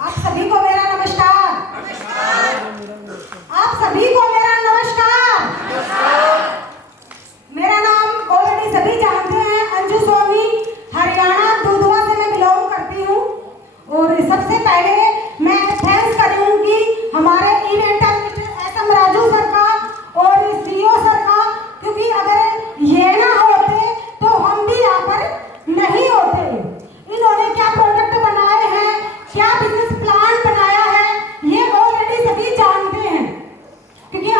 आप सभी को मेरा नमस्कार। आप सभी को मेरा नमस्कार। मेरा नाम ऑलरेडी सभी जानते हैं, अंजू स्वामी, हरियाणा दुधवा से मैं बिलोंग करती हूँ। और सबसे पहले मैं थैंक्स करूँगी हमारे Evander mister SM. Raju sir का और सीईओ सर का, क्योंकि अगर ये ना होते तो हम भी यहाँ पर नहीं होते। इन्होंने क्या प्रोडक्ट बनाए हैं, क्या बिजनेस प्लान बनाया है, ये ऑलरेडी सभी जानते हैं, क्योंकि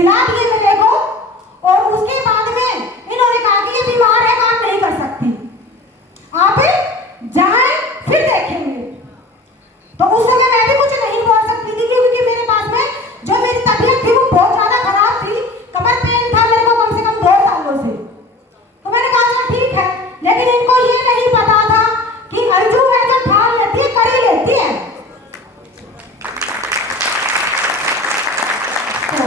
दिला दिए मेरे को, और उसके बाद में इन्होंने कहा कि ये बीमार है, काम नहीं कर सकती, आप जाएं फिर देखेंगे। तो उस समय मैं भी कुछ नहीं बोल सकती थी, क्योंकि मेरे पास में जो मेरी तबीयत थी वो बहुत ज्यादा खराब थी, कमर पेन था मेरे को कम से कम 2 सालों से। तो मैंने कहा चल ठीक है, लेकिन इनको ये नहीं पता था कि अंजू है जो ठान लेती है, कर ही लेती है। तो